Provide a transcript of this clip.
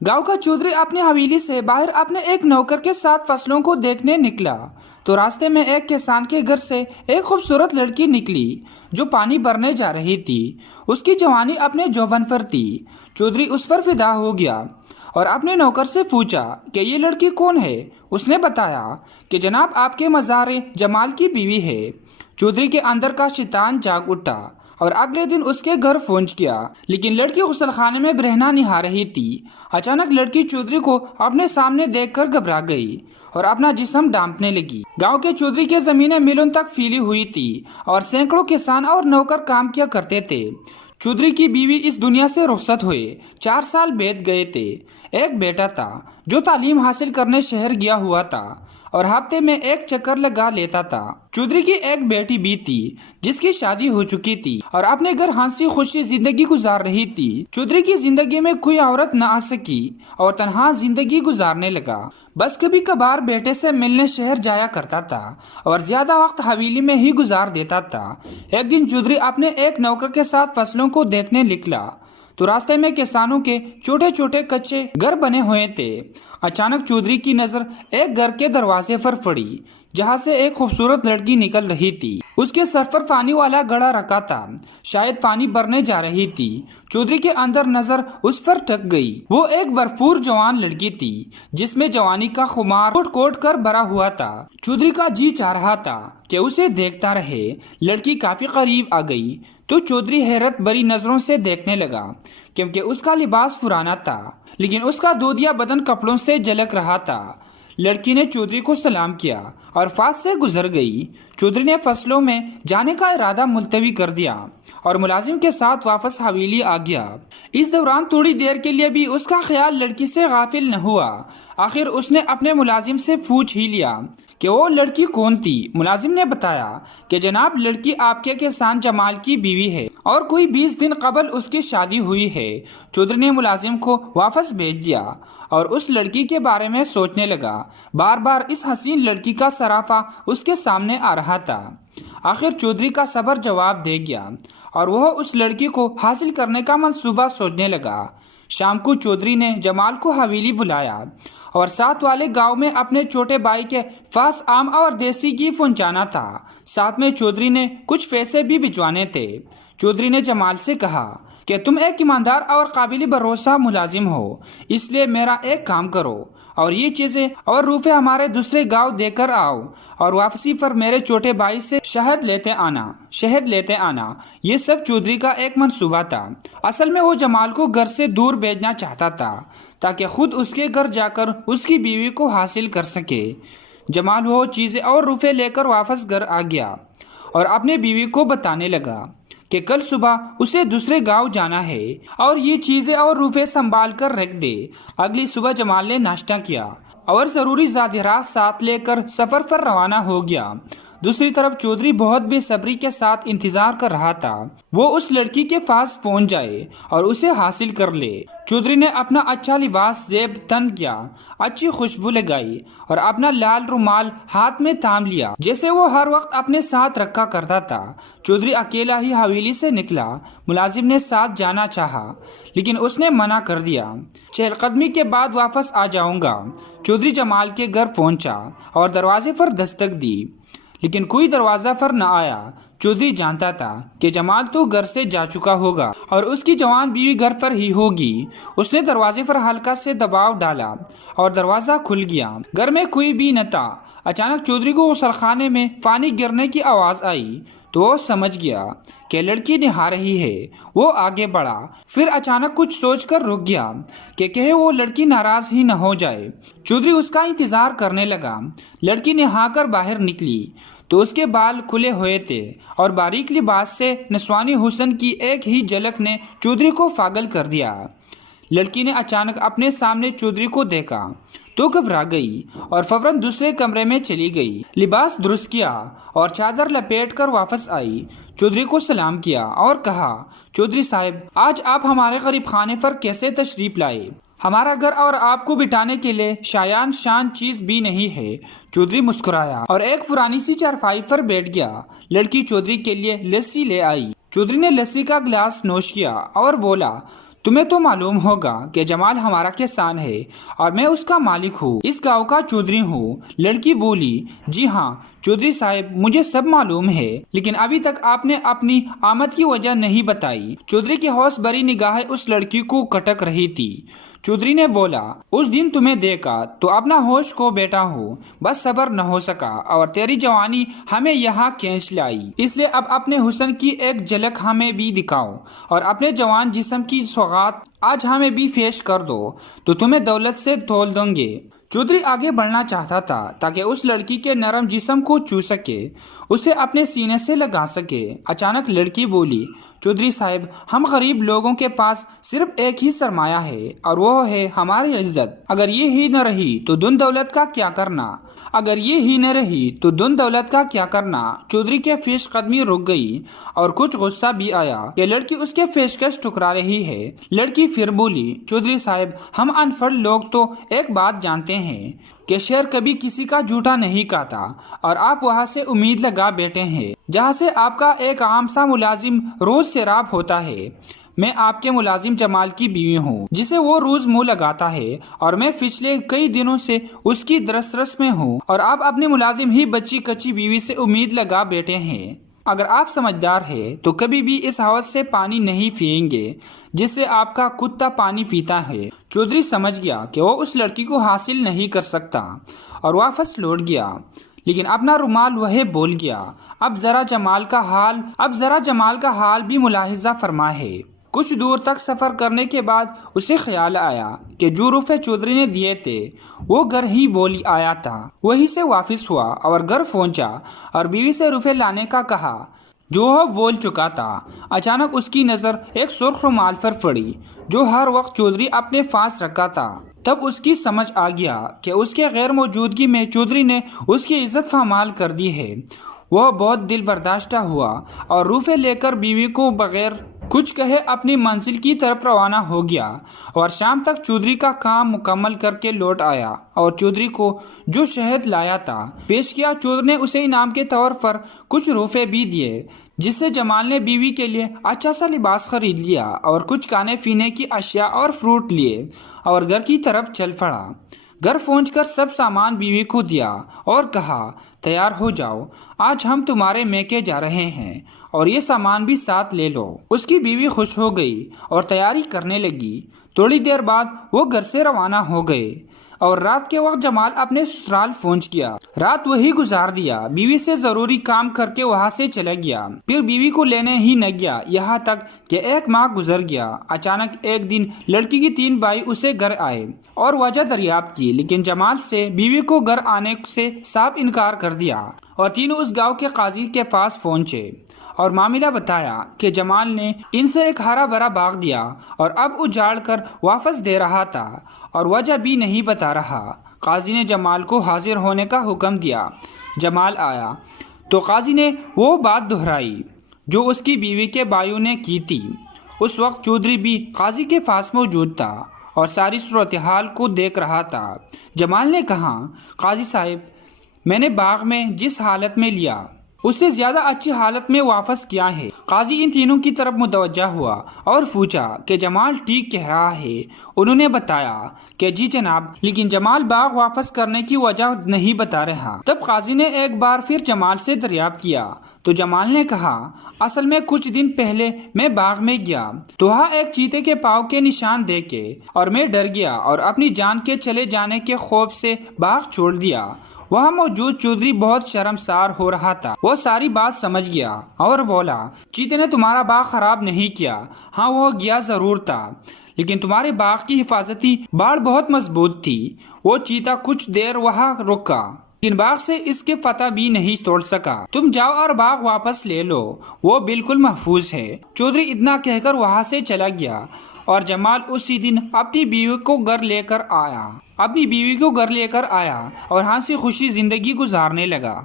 गांव का चौधरी अपनी हवेली से बाहर अपने एक नौकर के साथ फसलों को देखने निकला तो रास्ते में एक किसान के घर से एक खूबसूरत लड़की निकली जो पानी भरने जा रही थी। उसकी जवानी अपने जौवन पर थी। चौधरी उस पर फिदा हो गया और अपने नौकर से पूछा कि ये लड़की कौन है। उसने बताया कि जनाब आपके मज़ारे जमाल की बीवी है। चौधरी के अंदर का शैतान जाग उठा और अगले दिन उसके घर पहुंच गया, लेकिन लड़की गुस्लखाने में बरहना निहा रही थी। अचानक लड़की चौधरी को अपने सामने देखकर घबरा गई और अपना जिस्म डांपने लगी। गांव के चौधरी की जमीनें मीलों तक फैली हुई थी और सैकड़ों किसान और नौकर काम किया करते थे। चौधरी की बीवी इस दुनिया से रुखसत हुए 4 साल बीत गए थे। एक बेटा था जो तालीम हासिल करने शहर गया हुआ था और हफ्ते में एक चक्कर लगा लेता था। चौधरी की एक बेटी भी थी जिसकी शादी हो चुकी थी और अपने घर हंसी खुशी जिंदगी गुजार रही थी। चौधरी की जिंदगी में कोई औरत न आ सकी और तन्हा जिंदगी गुजारने लगा। बस कभी कभार बेटे से मिलने शहर जाया करता था और ज्यादा वक्त हवेली में ही गुजार देता था। एक दिन चौधरी अपने एक नौकर के साथ फसलों को देखने निकला तो रास्ते में किसानों के छोटे छोटे कच्चे घर बने हुए थे। अचानक चौधरी की नजर एक घर के दरवाजे पर पड़ी जहां से एक खूबसूरत लड़की निकल रही थी। उसके सर पर पानी वाला घड़ा रखा था, शायद पानी भरने जा रही थी। चौधरी के अंदर नजर उस पर टक गई। वो एक भरपूर जवान लड़की थी जिसमें जवानी का खुमार कोट कोट कर भरा हुआ था। चौधरी का जी चाह रहा था कि उसे देखता रहे। लड़की काफी करीब आ गई तो चौधरी हैरत भरी नजरों से देखने लगा क्योंकि उसका लिबास पुराना था लेकिन उसका दूधिया बदन कपड़ों से झलक रहा था। लड़की ने चौधरी को सलाम किया और पास से गुजर गई। चौधरी ने फसलों में जाने का इरादा मुलतवी कर दिया और मुलाजिम के साथ वापस हवेली आ गया। इस दौरान थोड़ी देर के लिए भी उसका ख्याल लड़की से गाफिल न हुआ। आखिर उसने अपने मुलाजिम से पूछ ही लिया कि वो लड़की कौन थी। मुलाजिम ने बताया कि जनाब लड़की आपके किसान जमाल की बीवी है और कोई 20 दिन कबल उसकी शादी हुई है। चौधरी ने मुलाजिम को वापस भेज दिया और उस लड़की के बारे में सोचने लगा। बार बार इस हसीन लड़की का सराफा उसके सामने आ रहा था। आखिर चौधरी का सब्र जवाब दे गया और वह उस लड़की को हासिल करने का मंसूबा सोचने लगा। शाम को चौधरी ने जमाल को हवेली बुलाया और साथ वाले गांव में अपने छोटे भाई के पास आम और देसी घी पहुंचाना था। साथ में चौधरी ने कुछ पैसे भी भिजवाने थे। चौधरी ने जमाल से कहा कि तुम एक ईमानदार और काबिल भरोसा मुलाजिम हो, इसलिए मेरा एक काम करो और ये चीजें और रुपए हमारे दूसरे गांव देकर आओ और वापसी पर मेरे छोटे भाई से शहद लेते आना। ये सब चौधरी का एक मंसूबा था। असल में वो जमाल को घर से दूर भेजना चाहता था ताकि खुद उसके घर जाकर उसकी बीवी को हासिल कर सके। जमाल वो चीजें और रुपए लेकर वापस घर आ गया और अपने बीवी को बताने लगा कि कल सुबह उसे दूसरे गांव जाना है और ये चीजें और रुपए संभाल कर रख दे। अगली सुबह जमाल ने नाश्ता किया और जरूरी ज़ादिरात साथ लेकर सफर पर रवाना हो गया। दूसरी तरफ चौधरी बहुत बेसब्री के साथ इंतजार कर रहा था वो उस लड़की के पास पहुंच जाए और उसे हासिल कर ले। चौधरी ने अपना अच्छा लिबास जेब तन किया, अच्छी खुशबू लगाई और अपना लाल रुमाल हाथ में थाम लिया जैसे वो हर वक्त अपने साथ रखा करता था। चौधरी अकेला ही हवेली से निकला। मुलाजिम ने साथ जाना चाहा लेकिन उसने मना कर दिया। चहलकदमी के बाद वापस आ जाऊंगा। चौधरी जमाल के घर पहुंचा और दरवाजे पर दस्तक दी लेकिन कोई दरवाजा पर न आया। चौधरी जानता था कि जमाल तो घर से जा चुका होगा और उसकी जवान बीवी घर पर ही होगी। उसने दरवाजे पर हल्का से दबाव डाला और दरवाजा खुल गया। घर में कोई भी न था। अचानक चौधरी को गुसलखाने में पानी गिरने की आवाज आई तो वो समझ गया कि लड़की नहा रही है। वो आगे बढ़ा, फिर अचानक कुछ सोचकर रुक गया कि कहे वो लड़की नाराज ही न हो जाए। चौधरी उसका इंतजार करने लगा। लड़की नहाकर बाहर निकली तो उसके बाल खुले हुए थे और बारीक लिबास से नस्वानी हुस्न की एक ही झलक ने चौधरी को पागल कर दिया। लड़की ने अचानक अपने सामने चौधरी को देखा तो घबरा गई और फौरन दूसरे कमरे में चली गई। लिबास दुरुस्त किया और चादर लपेट कर वापस आई। चौधरी को सलाम किया और कहा, चौधरी साहब आज आप हमारे गरीब खाने पर कैसे तशरीफ लाए? हमारा घर और आपको बिठाने के लिए शायान शान चीज भी नहीं है। चौधरी मुस्कुराया और एक पुरानी सी चारपाई पर बैठ गया। लड़की चौधरी के लिए लस्सी ले आई। चौधरी ने लस्सी का गिलास नोश किया और बोला, تمہیں تو معلوم ہوگا کہ جمال ہمارا کسان ہے اور میں اس کا مالک ہوں، اس گاؤں کا چودھری ہوں۔ لڑکی بولی، جی ہاں چودھری صاحب، مجھے سب معلوم ہے، لیکن ابھی تک آپ نے اپنی آمد کی وجہ نہیں بتائی۔ چودھری کی ہوش بھری نگاہیں اس لڑکی کو کھٹک رہی تھی۔ چودھری نے بولا، اس دن تمہیں دیکھا تو اپنا ہوش کھو بیٹھا ہوں، بس صبر نہ ہو سکا اور تیری جوانی ہمیں یہاں کھینچ لائی، اس لیے اب اپنے حسن کی ایک جھلک ہمیں بھی دکھاؤ اور اپنے جوان جسم کی سوغات آج ہمیں بھی پیش کر دو تو تمہیں دولت سے تول دیں گے۔ چودھری آگے بڑھنا چاہتا تھا تاکہ اس لڑکی کے نرم جسم کو چھو سکے، اسے اپنے سینے سے لگا سکے۔ اچانک لڑکی بولی، چودھری صاحب، ہم غریب لوگوں کے پاس صرف ایک ہی سرمایہ ہے اور وہ ہے ہماری عزت۔ اگر یہ ہی نہ رہی تو دن دولت کا کیا کرنا؟ چودھری کے پیش قدمی رک گئی اور کچھ غصہ بھی آیا کہ لڑکی اس کے پیشکش ٹکرا رہی ہے۔ لڑکی پھر بولی، چودھری صاحب، ہم ان پڑھ لوگ تو ایک بات جانتے ہیں کہ شیر کبھی کسی کا جھوٹا نہیں کہتا، اور آپ وہاں سے امید لگا بیٹھے ہیں جہاں سے آپ کا ایک عام سا ملازم روز سیراب ہوتا ہے۔ میں آپ کے ملازم جمال کی بیوی ہوں جسے وہ روز منہ لگاتا ہے، اور میں پچھلے کئی دنوں سے اس کی دسترس میں ہوں، اور آپ اپنے ملازم ہی بچی کچی بیوی سے امید لگا بیٹھے ہیں۔ اگر آپ سمجھدار ہیں تو کبھی بھی اس حوض سے پانی نہیں پئیں گے جس سے آپ کا کتا پانی پیتا ہے۔ چودھری سمجھ گیا کہ وہ اس لڑکی کو حاصل نہیں کر سکتا اور واپس لوٹ گیا، لیکن اپنا رومال وہ بول گیا۔ اب ذرا جمال کا حال بھی ملاحظہ فرما ہے۔ کچھ دور تک سفر کرنے کے بعد اسے خیال آیا کہ جو روپے چودھری نے دیے تھے وہ گھر ہی بول آیا تھا۔ وہیں سے واپس ہوا اور گھر پہنچا اور بیوی سے روپے لانے کا کہا جو وہ بول چکا تھا۔ اچانک اس کی نظر ایک سرخ رومال پر پڑی جو ہر وقت چودھری اپنے پاس رکھا تھا۔ تب اس کی سمجھ آ گیا کہ اس کے غیر موجودگی میں چودھری نے اس کی عزت پامال کر دی ہے۔ وہ بہت دل برداشتہ ہوا اور روپے لے کر بیوی کو بغیر کچھ کہے اپنی منزل کی طرف روانہ ہو گیا، اور شام تک چودھری کا کام مکمل کر کے لوٹ آیا اور چودھری کو جو شہد لایا تھا پیش کیا۔ چودھری نے اسے انعام کے طور پر کچھ روپے بھی دیے، جس سے جمال نے بیوی کے لیے اچھا سا لباس خرید لیا اور کچھ کھانے پینے کی اشیاء اور فروٹ لیے اور گھر کی طرف چل پڑا۔ گھر پہنچ کر سب سامان بیوی کو دیا اور کہا، تیار ہو جاؤ، آج ہم تمہارے میکے جا رہے ہیں اور یہ سامان بھی ساتھ لے لو۔ اس کی بیوی خوش ہو گئی اور تیاری کرنے لگی۔ تھوڑی دیر بعد وہ گھر سے روانہ ہو گئے اور رات کے وقت جمال اپنے سسرال پہنچ گیا۔ رات وہی گزار دیا، بیوی سے ضروری کام کر کے وہاں سے چلا گیا، پھر بیوی کو لینے ہی نہ گیا، یہاں تک کہ ایک ماہ گزر گیا۔ اچانک ایک دن لڑکی کی 3 بھائی اسے گھر آئے اور وجہ دریافت کی، لیکن جمال سے بیوی کو گھر آنے سے صاف انکار کر دیا، اور تینوں اس گاؤں کے قاضی کے پاس پہنچے اور معاملہ بتایا کہ جمال نے ان سے ایک ہرا بھرا باغ دیا اور اب اجاڑ کر واپس دے رہا تھا اور وجہ بھی نہیں بتا رہا۔ قاضی نے جمال کو حاضر ہونے کا حکم دیا۔ جمال آیا تو قاضی نے وہ بات دہرائی جو اس کی بیوی کے بھائیوں نے کی تھی۔ اس وقت چودھری بھی قاضی کے پاس موجود تھا اور ساری صورتحال کو دیکھ رہا تھا۔ جمال نے کہا، قاضی صاحب، میں نے باغ میں جس حالت میں لیا اس سے زیادہ اچھی حالت میں واپس کیا ہے۔ قاضی ان تینوں کی طرف متوجہ ہوا اور پوچھا کہ جمال ٹھیک کہہ رہا ہے؟ انہوں نے بتایا کہ جی جناب، لیکن جمال باغ واپس کرنے کی وجہ نہیں بتا رہا۔ تب قاضی نے ایک بار پھر جمال سے دریافت کیا تو جمال نے کہا، اصل میں کچھ دن پہلے میں باغ میں گیا تو وہاں ایک چیتے کے پاؤں کے نشان دیکھے اور میں ڈر گیا اور اپنی جان کے چلے جانے کے خوف سے باغ چھوڑ دیا۔ وہاں موجود چودھری بہت شرمسار ہو رہا تھا۔ وہ ساری بات سمجھ گیا اور بولا، چیتے نے تمہارا باغ خراب نہیں کیا، ہاں وہ گیا ضرور تھا، لیکن تمہارے باغ کی حفاظتی باڑ بہت مضبوط تھی۔ وہ چیتا کچھ دیر وہاں رکا لیکن باغ سے اس کے فتح بھی نہیں توڑ سکا۔ تم جاؤ اور باغ واپس لے لو، وہ بالکل محفوظ ہے۔ چودھری اتنا کہہ کر وہاں سے چلا گیا اور جمال اسی دن اپنی بیوی کو گھر لے کر آیا اور ہنسی خوشی زندگی گزارنے لگا۔